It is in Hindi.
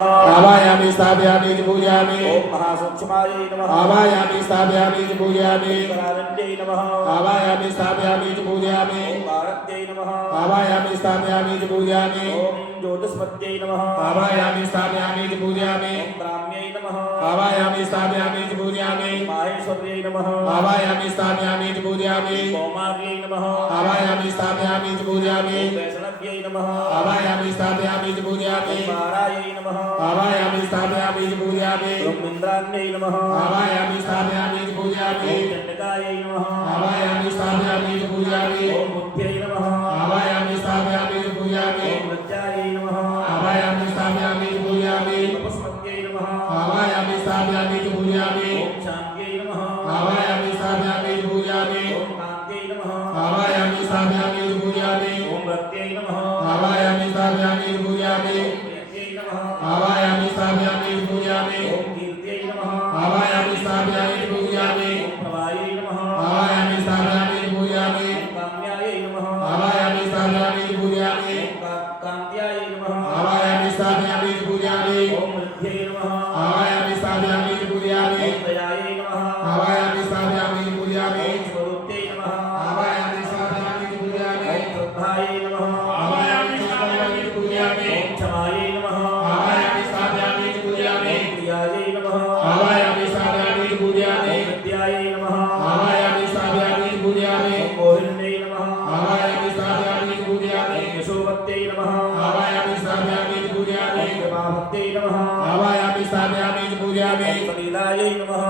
आवायामि स्थापयामि च पूजयामि ओम महासूक्ष्मायै नमः आवायामि स्थापयामि च पूजयामि करारण्यै नमः आवायामि स्थापयामि च पूजयामि ओम भारत्यै नमः आवायामि स्थापयामि च पूजयामि ओम ज्योतिष्पत्यै नमः आवायामि स्थापयामि च पूजयामि ओम ब्राह्म्यै नमः आवायामि स्थापयामि च पूजयामि माहेश्वर्यै नमः आवायामि स्थापयामि च पूजयामि कौमार्यै नमः आवायामि स्थापयामि च पूजयामि ओम वैष्णव्यै नमः आवायामि स्थापयामि च पूजयामि ओम मारायै नमः आवायामि स्थापयामि च पूजयामि ओम इन्द्राण्यै नमः आवायामि स्थापयामि च पूजयामि ओम चण्डिकायै नमः आवायामि स्थापयामि च पूजयामि ओम बुद्ध्यै नमः आवायामि स्थापयामि च पूजयामि ओम लज्जायै नमः आवायामि स्थापयामि च पूजयामि तपस्मत्यै नमः आवायामि स्थापयामि च पूजयामि ओम शान्त्यै नमः आवायामि स्थापयामि च पूजयामि ओम कान्त्यै नमः आवायामि स्थापयामि च पूजयामि ओम भक्त्यै नमः आवायामि स्थापयामि च पूजयामि ओम प्रियत्यै नमः आवायामि स्थापयामि च पूजयामि ओम कीर्त्यै नमः आवायामि स्थापयामि च पूजयामि ओम प्रभायै नमः आवायामि स्थापयामि च पूजयामि ओम काम्यायै नमः आवायामि स्थापयामि च पूजयामि ओम कान्त्यायै नमः आवायामि स्थापयामि च पूजयामि ओम वृद्ध्यै नमः आवायामि स्थापयामि च पूजयामि ओम दयायै नमः आवायामि स्थापयामि च पूजयामि ओम स्वरूप्त्यै नमः आवायामि स्थापयामि च पूजयामि ओम श्रद्धायै नमः आवायामि स्थापयामि च पूजयामि ओम क्षमायै नमः आवायामि स्थापयामि च पूजयामि ओम प्रियायै नमः आवायामि स्थापयामि च पूजयामि ओम विद्यायै नमः आवायामि स्थापयामि च पूजयामि ओम मोहिन्यै नमः आवायामि स्थापयामि च पूजयामि ओम यशोवत्यै नमः आवायामि स्थापयामि च पूजयामि ओम कृपाभक्त्यै नमः आवायामि स्थापयामि च पूजयामि ओम सलीलायै नमः